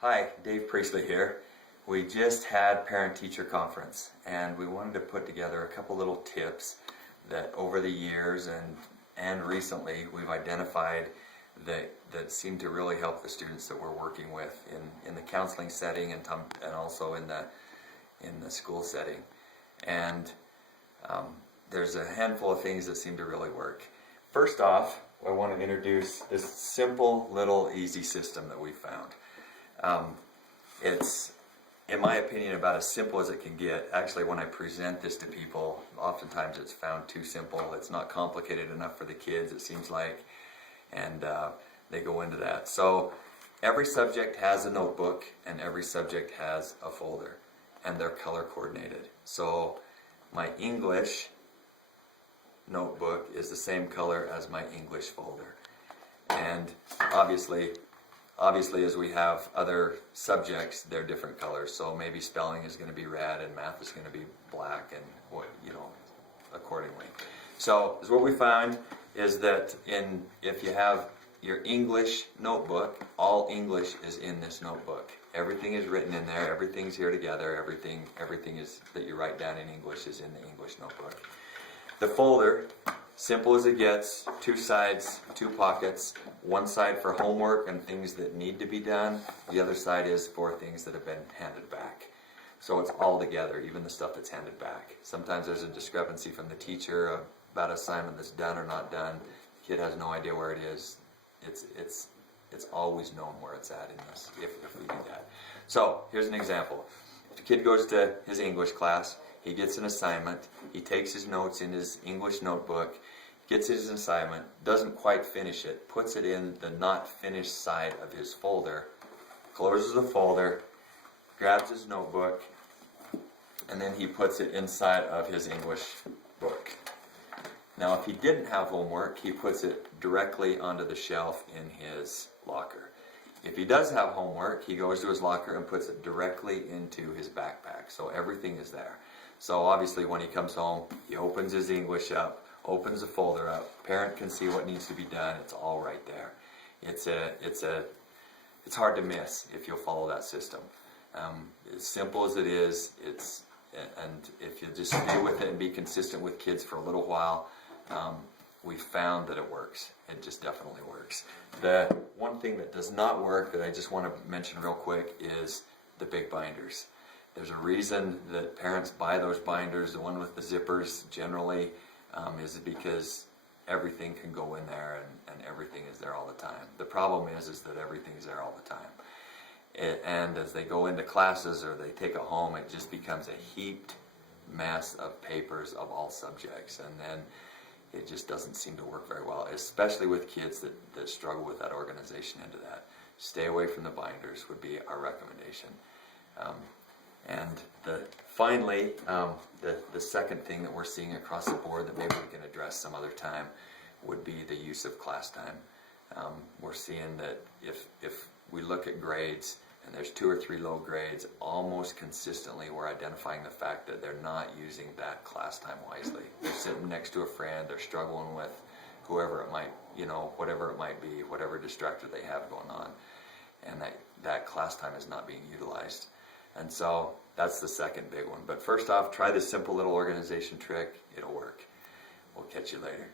Hi, Dave Priestley here. We just had parent-teacher conference and we wanted to put together a couple little tips that over the years and recently we've identified that seem to really help the students that we're working with in the counseling setting and also in the school setting. And there's a handful of things that seem to really work. First off, I want to introduce this simple little easy system that we found. It's, in my opinion, about as simple as it can get. Actually, when I present this to people, oftentimes it's found too simple. It's not complicated enough for the kids, it seems like, and they go into that. So every subject has a notebook and every subject has a folder, and they're color coordinated. So my English notebook is the same color as my English folder. And obviously as we have other subjects, they're different colors. So maybe spelling is going to be red and math is going to be black, and accordingly. So what we found is that if you have your English notebook, all English is in this notebook. Everything is written in there. Everything's here together. Everything is that you write down in English is in the English notebook. The folder, simple as it gets, 2 sides, 2 pockets, one side for homework and things that need to be done, the other side is for things that have been handed back. So it's all together, even the stuff that's handed back. Sometimes there's a discrepancy from the teacher about assignment that's done or not done. The kid has no idea where it is. It's always known where it's at in this, if we do that. So here's an example. If the kid goes to his English class, he gets an assignment, he takes his notes in his English notebook, gets his assignment, doesn't quite finish it, puts it in the not finished side of his folder, closes the folder, grabs his notebook, and then he puts it inside of his English book. Now if he didn't have homework, he puts it directly onto the shelf in his locker. If he does have homework, he goes to his locker and puts it directly into his backpack. So everything is there. So obviously when he comes home, he opens his English up, opens the folder up, parent can see what needs to be done, it's all right there. It's hard to miss if you'll follow that system. As simple as it is, and if you just stay with it and be consistent with kids for a little while, we've found that it works. It just definitely works. The one thing that does not work that I just want to mention real quick is the big binders. There's a reason that parents buy those binders, the one with the zippers generally, is because everything can go in there and everything is there all the time. The problem is that everything is there all the time. And as they go into classes or they take it home, it just becomes a heaped mess of papers of all subjects. And then it just doesn't seem to work very well, especially with kids that struggle with that organization into that. Stay away from the binders would be our recommendation. And finally, the second thing that we're seeing across the board that maybe we can address some other time would be the use of class time. We're seeing that if we look at grades and there's 2 or 3 low grades, almost consistently we're identifying the fact that they're not using that class time wisely. They're sitting next to a friend, they're struggling with whoever it might, whatever it might be, whatever distractor they have going on. And that class time is not being utilized. And so that's the second big one. But first off, try this simple little organization trick. It'll work. We'll catch you later.